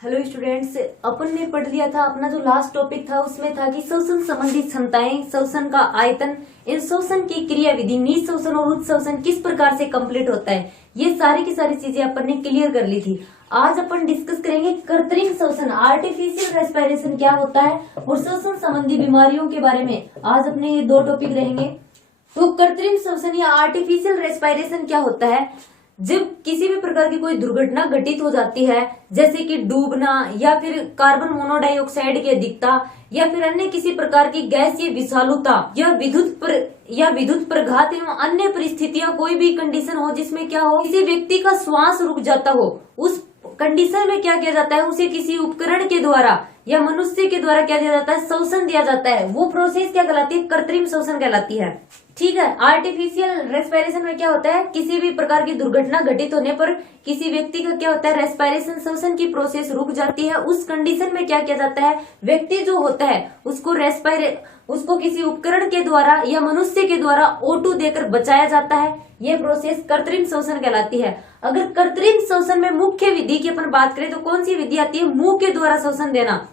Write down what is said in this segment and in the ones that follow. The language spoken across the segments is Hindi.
हेलो स्टूडेंट्स, अपन ने पढ़ लिया था अपना जो लास्ट टॉपिक था उसमें था कि श्वसन संबंधी क्षमताएं, श्वसन का आयतन, इन श्वसन की क्रियाविधि, निज श्वसन और उच्च श्वसन किस प्रकार से कंप्लीट होता है, ये सारी की सारी चीजें अपन ने क्लियर कर ली थी। आज अपन डिस्कस करेंगे कृत्रिम श्वसन, आर्टिफिशियल रेस्पिरेशन क्या होता है और श्वसन संबंधी बीमारियों के बारे में आज अपने ये दो टॉपिक रहेंगे। तो कृत्रिम श्वसन या आर्टिफिशियल रेस्पिरेशन क्या होता है? जब किसी भी प्रकार की कोई दुर्घटना घटित हो जाती है, जैसे कि डूबना या फिर कार्बन मोनोडाइऑक्साइड की अधिकता या फिर अन्य किसी प्रकार की गैसीय विषालुता या विद्युत प्रघात एवं अन्य परिस्थितियां, कोई भी कंडीशन हो जिसमें क्या हो, किसी व्यक्ति का श्वास रुक जाता हो, उस कंडीशन में क्या किया जाता है, उसे किसी उपकरण के द्वारा या मनुष्य के द्वारा क्या दिया जाता है, श्वसन दिया जाता है। वो प्रोसेस क्या कहलाती है? कृत्रिम श्वसन कहलाती है। ठीक है। आर्टिफिशियल रेस्पिरेशन में क्या होता है? किसी भी प्रकार की दुर्घटना घटित होने पर किसी व्यक्ति का क्या होता है, रेस्पिरेशन, श्वसन की प्रोसेस रुक जाती है। उस कंडीशन में क्या किया जाता है, व्यक्ति जो होता है उसको किसी उपकरण के द्वारा या मनुष्य के द्वारा O2 देकर बचाया जाता है। यह प्रोसेस कृत्रिम श्वसन कहलाती है। अगर कृत्रिम श्वसन में मुख्य विधि की अपन बात करें तो कौन सी विधि आती है? मुंह के द्वारा श्वसन देना।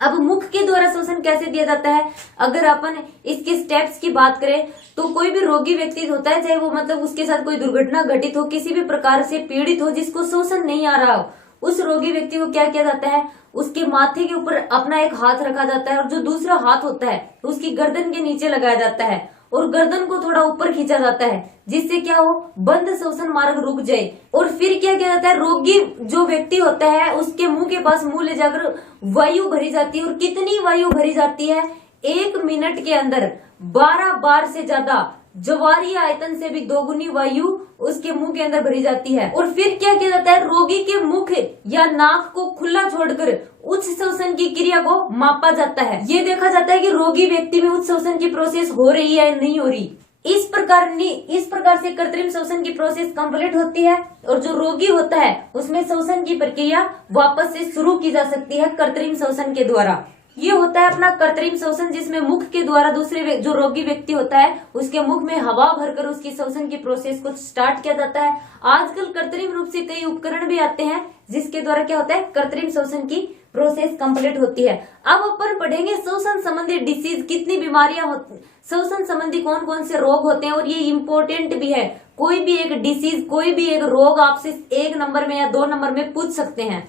अब मुख के द्वारा श्वसन कैसे दिया जाता है? अगर अपन इसके स्टेप्स की बात करें तो कोई भी रोगी व्यक्ति होता है, चाहे वो मतलब उसके साथ कोई दुर्घटना घटित हो, किसी भी प्रकार से पीड़ित हो, जिसको श्वसन नहीं आ रहा हो, उस रोगी व्यक्ति को क्या किया जाता है, उसके माथे के ऊपर अपना एक हाथ रखा जाता है और जो दूसरा हाथ होता है उसकी गर्दन के नीचे लगाया जाता है और गर्दन को थोड़ा ऊपर खींचा जाता है, जिससे क्या हो, बंद श्वसन मार्ग रुक जाए। और फिर क्या किया जाता है, रोगी जो व्यक्ति होता है उसके मुंह के पास मुंह ले जाकर वायु भरी जाती है। और कितनी वायु भरी जाती है? 1 मिनट के अंदर 12 बार से ज्यादा, ज्वारीय आयतन से भी दोगुनी वायु उसके मुंह के अंदर भरी जाती है। और फिर क्या किया जाता है, रोगी के मुख या नाक को खुला छोड़कर उच्च श्वसन की क्रिया को मापा जाता है। ये देखा जाता है कि रोगी व्यक्ति में उच्च श्वसन की प्रोसेस हो रही है या नहीं हो रही। इस प्रकार से कृत्रिम श्वसन की प्रोसेस कंप्लीट होती है और जो रोगी होता है उसमें श्वसन की प्रक्रिया वापस से शुरू की जा सकती है कृत्रिम श्वसन के द्वारा। ये होता है अपना कृत्रिम श्वसन, जिसमें मुख के द्वारा दूसरे जो रोगी व्यक्ति होता है उसके मुख में हवा भरकर उसकी श्वसन की प्रोसेस को स्टार्ट किया जाता है। आजकल कृत्रिम रूप से कई उपकरण भी आते हैं जिसके द्वारा क्या होता है, कृत्रिम श्वसन की प्रोसेस कंप्लीट होती है। अब अपन पढ़ेंगे श्वसन संबंधी डिसीज, कितनी बीमारियां होती, श्वसन संबंधी कौन कौन से रोग होते हैं और ये इम्पोर्टेंट भी है। कोई भी एक डिसीज, कोई भी एक रोग आपसे 1 नंबर में या 2 नंबर में पूछ सकते हैं।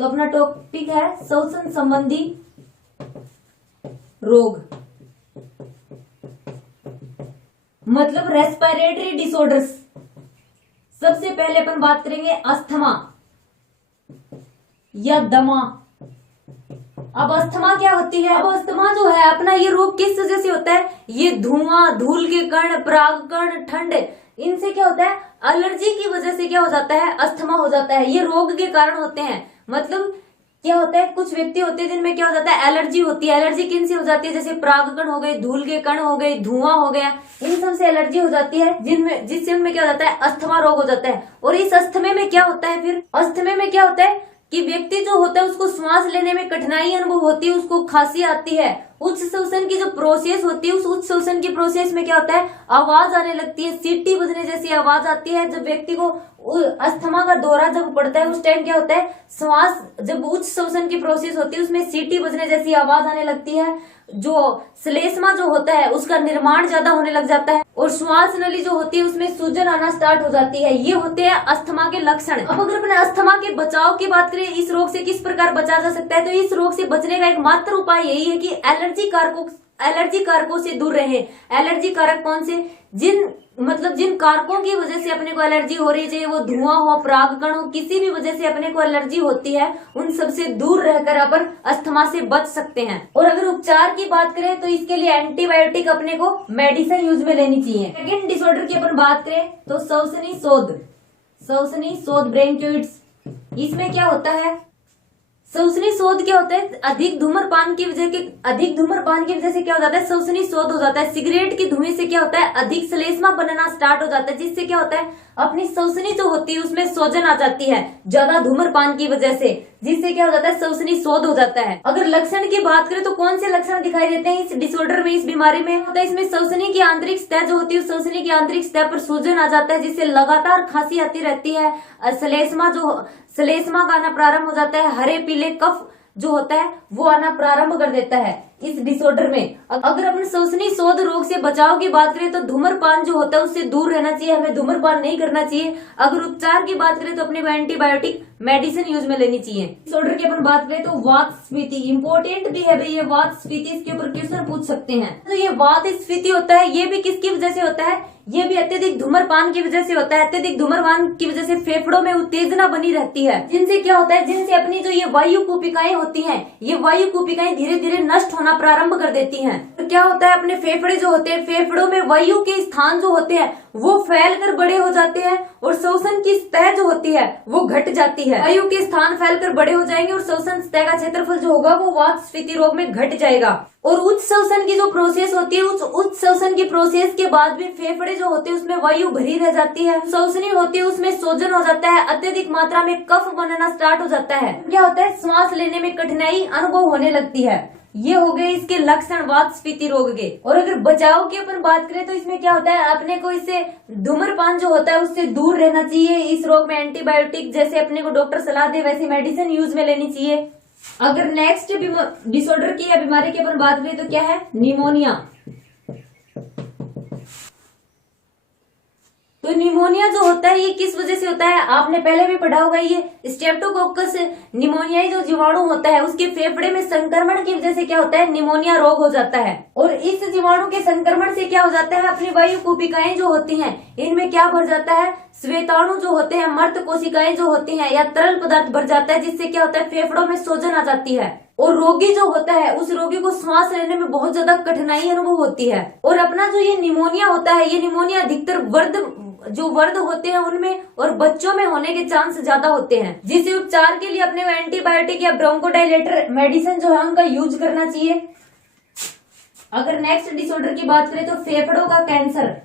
तो अपना टॉपिक है श्वसन संबंधी रोग, मतलब रेस्पिरेटरी डिसऑर्डर्स। सबसे पहले अपन बात करेंगे अस्थमा या दमा। अब अस्थमा क्या होती है? अब अस्थमा जो है अपना, ये रोग किस वजह से होता है? ये धुआं, धूल के कण, परागकण, ठंड, इनसे क्या होता है, एलर्जी की वजह से क्या हो जाता है, अस्थमा हो जाता है। ये रोग के कारण होते हैं। मतलब क्या होता है, कुछ व्यक्ति होते हैं जिनमें क्या हो जाता है, एलर्जी होती है। एलर्जी किन से हो जाती है? जैसे परागकण हो गए, धूल के कण हो गए, धुआं हो गया, इन सब से एलर्जी हो जाती है, जिससे उनमें क्या हो जाता है, अस्थमा रोग हो जाता है। और इस अस्थमे में क्या होता है, फिर अस्थमे में क्या होता है कि व्यक्ति जो होता है उसको श्वास लेने में कठिनाई अनुभव होती है, उसको खांसी आती है। उच्च श्वसन की जो प्रोसेस होती है, उस उच्च श्वसन की प्रोसेस में क्या होता है, आवाज आने लगती है, सीटी बजने जैसी आवाज आती है। जब व्यक्ति को अस्थमा का दौरा जब पड़ता है उस टाइम क्या होता है, श्वास, जब उच्च श्वसन की प्रोसेस होती है उसमें सीटी बजने जैसी आवाज आने लगती है। जो श्लेष्मा जो होता है उसका निर्माण ज्यादा होने लग जाता है और श्वास नली जो होती है उसमें सूजन आना स्टार्ट हो जाती है। ये होते हैं अस्थमा के लक्षण। अब अगर अपने अस्थमा के बचाव की बात करें, इस रोग से किस प्रकार बचा जा सकता है, तो इस रोग से बचने का एकमात्र उपाय यही है कि एलर्जी कारकों से दूर रहे। एलर्जी कारक कौन से? जिन कारकों की वजह से अपने को एलर्जी हो रही है, चाहे वो धुआं हो, परागकण हो, किसी भी वजह से अपने को एलर्जी होती है, उन सब से दूर रहकर अपन अस्थमा से बच सकते हैं। और अगर उपचार की बात करें तो इसके लिए एंटीबायोटिक अपने को मेडिसिन यूज में लेनी चाहिए। सेकेंड डिसऑर्डर की अपन बात करें तो श्वसनी शोथ ब्रोंकाइटिस। इसमें क्या होता है, श्वसनी शोथ क्या होता है, अधिक धूम्रपान की वजह से क्या हो जाता है, श्वसनी शोथ हो जाता है। सिगरेट की धुएं से क्या होता है, अधिक श्लेष्मा बनना स्टार्ट हो जाता है, जिससे क्या होता है, अपनी श्वसनी जो होती है उसमें सूजन आ जाती है ज्यादा धूम्रपान की वजह से, जिससे क्या हो जाता है, श्वसनी शोध हो जाता है। अगर लक्षण की बात करें तो कौन से लक्षण दिखाई देते हैं इस डिसऑर्डर में, इस बीमारी में होता है, इसमें श्वसनी की आंतरिक सतह जो होती है, श्वसनी की आंतरिक सतह पर सूजन आ जाता है, जिससे लगातार खांसी आती रहती है। श्लेष्मा का आना प्रारंभ हो जाता है। हरे पीले कफ जो होता है वो आना प्रारंभ कर देता है इस डिसऑर्डर में। अगर अपन श्वसनी शोध रोग से बचाव की बात करें तो धूम्रपान जो होता है उससे दूर रहना चाहिए, हमें धूम्रपान नहीं करना चाहिए। अगर उपचार की बात करें तो अपने को एंटीबायोटिक मेडिसिन यूज में लेनी चाहिए। डिसऑर्डर की अपन बात करें तो वात स्फीति इंपॉर्टेंट भी है भाई, ये वात स्फीति, इसके ऊपर क्वेश्चन पूछ सकते हैं। तो ये वात स्फीति होता है, ये भी किसकी वजह से होता है, ये भी अत्यधिक धूम्रपान की वजह से होता है। अत्यधिक धूम्रपान की वजह से फेफड़ों में उत्तेजना बनी रहती है, जिनसे क्या होता है, जिनसे अपनी जो ये वायु कूपिकाएं होती हैं, ये वायु कूपिकाएं धीरे धीरे नष्ट होना प्रारंभ कर देती हैं। तो क्या होता है, अपने फेफड़े जो होते हैं, फेफड़ों में वायु के स्थान जो होते हैं वो फैलकर बड़े हो जाते हैं और श्वसन की सतह जो होती है वो घट जाती है। वायु के स्थान फैलकर बड़े हो जाएंगे और श्वसन सतह का क्षेत्रफल जो होगा वो वात स्फीति रोग में घट जाएगा। और उच्च श्वसन की जो प्रोसेस होती है, उस उच्च श्वसन की प्रोसेस के बाद भी फेफड़े जो होते हैं उसमें वायु भरी रह जाती है। श्वसनी होती है उसमें सोजन हो जाता है, अत्यधिक मात्रा में कफ बनना स्टार्ट हो जाता है। क्या होता है, श्वास लेने में कठिनाई अनुभव होने लगती है। ये हो गए इसके लक्षण वात स्फीति रोग के। और अगर बचाव की अपन बात करें तो इसमें क्या होता है, अपने को इससे धूम्रपान जो होता है उससे दूर रहना चाहिए। इस रोग में एंटीबायोटिक जैसे अपने को डॉक्टर सलाह दे वैसी मेडिसिन यूज में लेनी चाहिए। अगर नेक्स्ट डिसऑर्डर की या बीमारी की अपन बात करें तो क्या है, निमोनिया। तो निमोनिया जो होता है ये किस वजह से होता है, आपने पहले भी पढ़ा होगा, ये स्ट्रेप्टोकोकस निमोनियाई जो जीवाणु होता है उसके फेफड़े में संक्रमण की वजह से क्या होता है, निमोनिया रोग हो जाता है। और इस जीवाणु के संक्रमण से क्या हो जाता है, अपनी वायु कूपिकाएं जो होती हैं इनमें क्या भर जाता है, श्वेताणु जो होते हैं, मर्त कोशिकाएं जो होती हैं या तरल पदार्थ भर जाता है, जिससे क्या होता है, फेफड़ों में सूजन आ जाती है। और रोगी जो होता है उस रोगी को सांस लेने में बहुत ज्यादा कठिनाई अनुभव होती है। और अपना जो ये निमोनिया होता है, ये निमोनिया अधिकतर वर्द होते हैं उनमें और बच्चों में होने के चांस ज्यादा होते हैं, जिसे उपचार के लिए अपने एंटीबायोटिक या ब्रोंकोडायलेटर मेडिसिन जो है उनका यूज करना चाहिए। अगर नेक्स्ट डिसऑर्डर की बात करें तो फेफड़ों का कैंसर।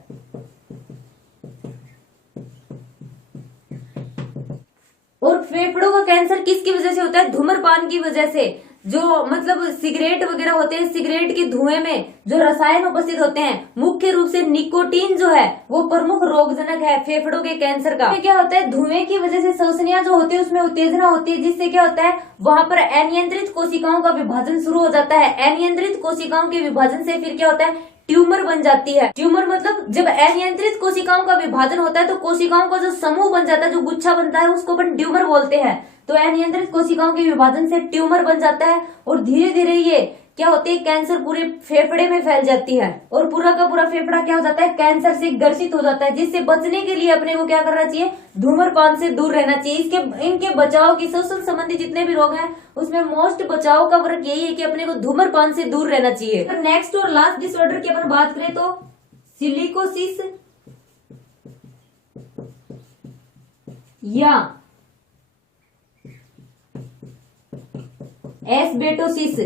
और फेफड़ों का कैंसर किसकी वजह से होता है, धूम्रपान की वजह से। जो मतलब सिगरेट वगैरह होते हैं, सिगरेट के धुएं में जो रसायन उपस्थित होते हैं, मुख्य रूप से निकोटीन जो है वो प्रमुख रोगजनक है फेफड़ों के कैंसर का। क्या होता है, धुएं की वजह से श्वसनियां जो होती है उसमें उत्तेजना होती है, जिससे क्या होता है, वहां पर अनियंत्रित कोशिकाओं का विभाजन शुरू हो जाता है। अनियंत्रित कोशिकाओं के विभाजन से फिर क्या होता है, ट्यूमर बन जाती है। ट्यूमर मतलब जब अनियंत्रित कोशिकाओं का विभाजन होता है तो कोशिकाओं का जो समूह बन जाता है, जो गुच्छा बनता है, उसको अपन ट्यूमर बोलते हैं। तो अनियंत्रित कोशिकाओं के विभाजन से ट्यूमर बन जाता है और धीरे धीरे ये क्या होती है, कैंसर पूरे फेफड़े में फैल जाती है और पूरा का पूरा फेफड़ा क्या हो जाता है, कैंसर से ग्रसित हो जाता है। जिससे बचने के लिए अपने को क्या करना चाहिए, धूम्रपान से दूर रहना चाहिए। इनके बचाव की श्वसन संबंधी जितने भी रोग हैं उसमें मोस्ट बचाव का वर्ग यही है कि अपने को धूम्रपान से दूर रहना चाहिए। नेक्स्ट और लास्ट डिसऑर्डर की अपन बात करें तो सिलिकोसिस या एस्बेस्टोसिस।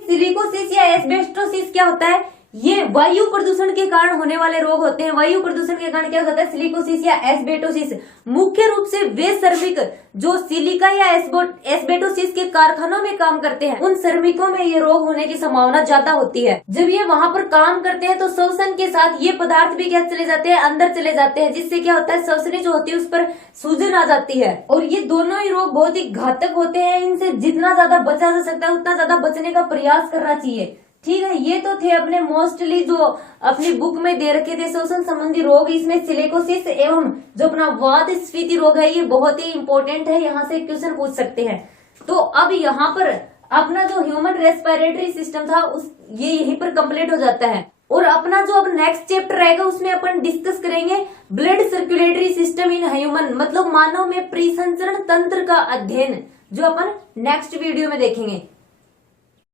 सिलिकोसिस या एस्बेस्टोसिस क्या होता है, ये वायु प्रदूषण के कारण होने वाले रोग होते हैं। वायु प्रदूषण के कारण क्या होता है, सिलिकोसिस या एस्बेस्टोसिस। मुख्य रूप से वे श्रमिक जो सिलिका या एस्बेस्टोसिस के कारखानों में काम करते हैं, उन श्रमिकों में ये रोग होने की संभावना ज्यादा होती है। जब ये वहां पर काम करते हैं तो श्वसन के साथ ये पदार्थ भी क्या चले जाते हैं, अंदर चले जाते हैं, जिससे क्या होता है, श्वसनी जो होती है उस पर सूजन आ जाती है। और ये दोनों ही रोग बहुत ही घातक होते हैं। इनसे जितना ज्यादा बचा जा सकता है उतना ज्यादा बचने का प्रयास करना चाहिए। ठीक है, ये तो थे अपने मोस्टली जो अपनी बुक में दे रखे थे श्वसन संबंधी रोग। इसमें सिलिकोसिस एवं जो अपना वात स्फीति रोग है ये बहुत ही इंपॉर्टेंट है, यहाँ से क्वेश्चन पूछ सकते हैं। तो अब यहाँ पर अपना जो ह्यूमन रेस्पिरेटरी सिस्टम था ये यहीं पर कंप्लीट हो जाता है। और अपना जो अब नेक्स्ट चैप्टर रहेगा उसमें अपन डिस्कस करेंगे blood circulatory system in human, मतलब मानव में परिसंचरण तंत्र का अध्ययन, जो अपन नेक्स्ट वीडियो में देखेंगे।